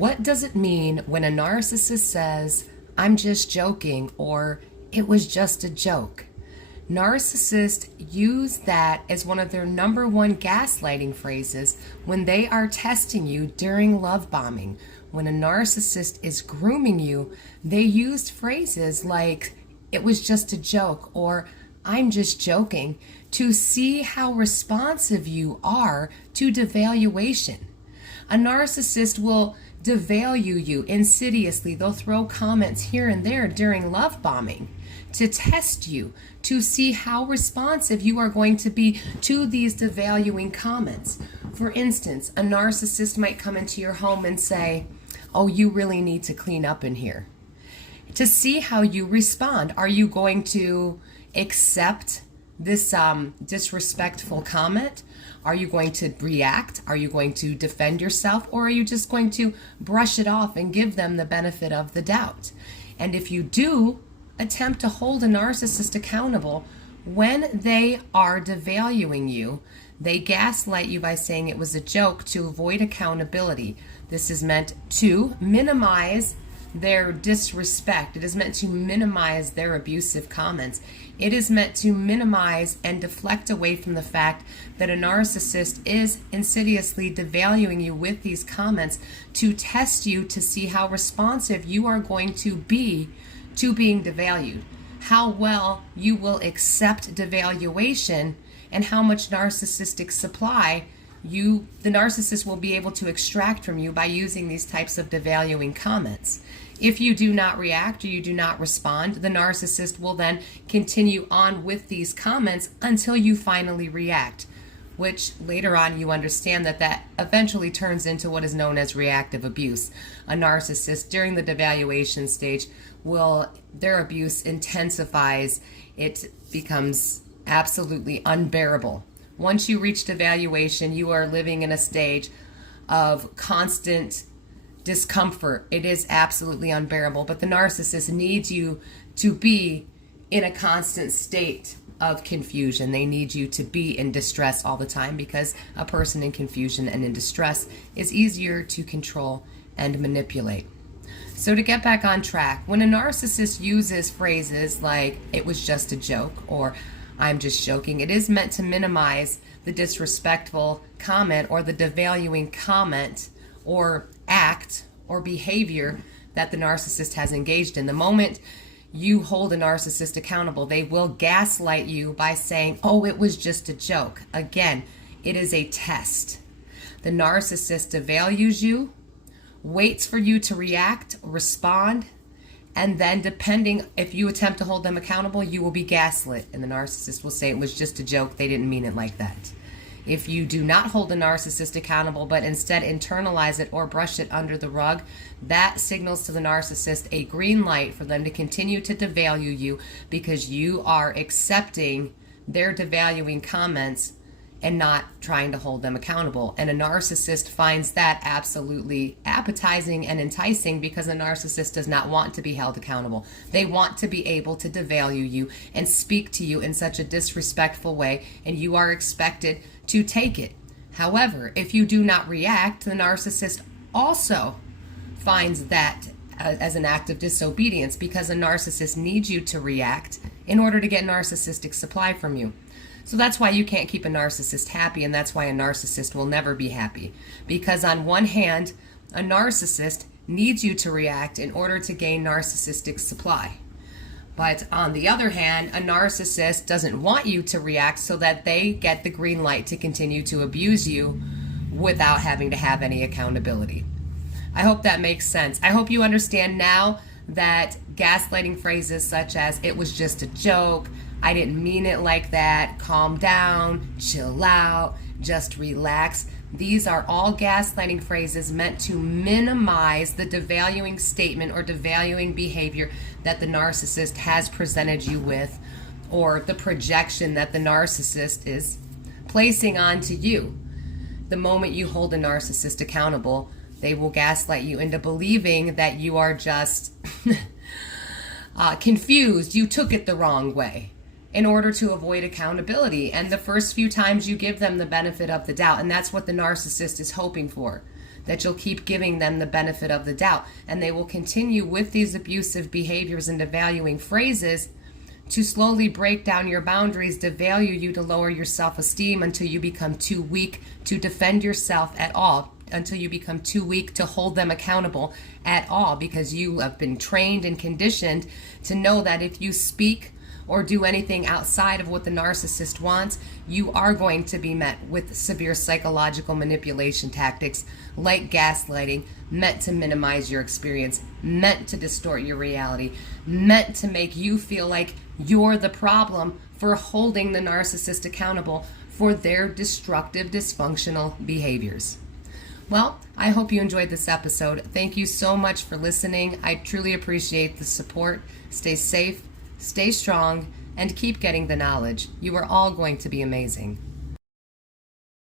What does it mean when a narcissist says, "I'm just joking," or "it was just a joke"? Narcissists use that as one of their number one gaslighting phrases when they are testing you during love bombing. When a narcissist is grooming you, they use phrases like, "it was just a joke," or "I'm just joking," to see how responsive you are to devaluation. A narcissist will devalue you insidiously. They'll throw comments here and there during love bombing to test you, to see how responsive you are going to be to these devaluing comments. For instance, a narcissist might come into your home and say, "Oh, you really need to clean up in here." To see how you respond. Are you going to accept this disrespectful comment? Are you going to react? Are you going to defend yourself? Or are you just going to brush it off and give them the benefit of the doubt? And if you do attempt to hold a narcissist accountable, when they are devaluing you, they gaslight you by saying it was a joke to avoid accountability. This is meant to minimize their disrespect. It is meant to minimize their abusive comments. It is meant to minimize and deflect away from the fact that a narcissist is insidiously devaluing you with these comments to test you to see how responsive you are going to be to being devalued, how well you will accept devaluation, and how much narcissistic supply the narcissist will be able to extract from you by using these types of devaluing comments. If you do not react or you do not respond, the narcissist will then continue on with these comments until you finally react, which later on you understand that eventually turns into what is known as reactive abuse. A narcissist during the devaluation stage their abuse intensifies. It becomes absolutely unbearable. Once you reach devaluation, you are living in a stage of constant discomfort. It is absolutely unbearable, but the narcissist needs you to be in a constant state of confusion. They need you to be in distress all the time, because a person in confusion and in distress is easier to control and manipulate. So to get back on track, when a narcissist uses phrases like "it was just a joke" or "I'm just joking," it is meant to minimize the disrespectful comment or the devaluing comment or act or behavior that the narcissist has engaged in. The moment you hold a narcissist accountable, they will gaslight you by saying, "Oh, it was just a joke." Again, it is a test. The narcissist devalues you, waits for you to react, respond, and then depending if you attempt to hold them accountable, you will be gaslit, and the narcissist will say it was just a joke, they didn't mean it like that. If you do not hold a narcissist accountable but instead internalize it or brush it under the rug, that signals to the narcissist a green light for them to continue to devalue you, because you are accepting their devaluing comments and not trying to hold them accountable. And a narcissist finds that absolutely appetizing and enticing, because a narcissist does not want to be held accountable. They want to be able to devalue you and speak to you in such a disrespectful way, and you are expected to take it. However, if you do not react, the narcissist also finds that as an act of disobedience, because a narcissist needs you to react in order to get narcissistic supply from you. So that's why you can't keep a narcissist happy, and that's why a narcissist will never be happy. Because on one hand, a narcissist needs you to react in order to gain narcissistic supply. But on the other hand, a narcissist doesn't want you to react so that they get the green light to continue to abuse you without having to have any accountability. I hope that makes sense. I hope you understand now that gaslighting phrases such as "it was just a joke," "I didn't mean it like that," "calm down," "chill out," "just relax," these are all gaslighting phrases meant to minimize the devaluing statement or devaluing behavior that the narcissist has presented you with, or the projection that the narcissist is placing onto you. The moment you hold a narcissist accountable, they will gaslight you into believing that you are just confused, you took it the wrong way, in order to avoid accountability. And the first few times you give them the benefit of the doubt, and that's what the narcissist is hoping for. that you'll keep giving them the benefit of the doubt. And they will continue with these abusive behaviors and devaluing phrases to slowly break down your boundaries, devalue you, to lower your self-esteem until you become too weak to defend yourself at all, until you become too weak to hold them accountable at all, because you have been trained and conditioned to know that if you speak or do anything outside of what the narcissist wants, you are going to be met with severe psychological manipulation tactics like gaslighting, meant to minimize your experience, meant to distort your reality, meant to make you feel like you're the problem for holding the narcissist accountable for their destructive, dysfunctional behaviors. Well, I hope you enjoyed this episode. Thank you so much for listening. I truly appreciate the support. Stay safe, stay strong, and keep getting the knowledge. You are all going to be amazing.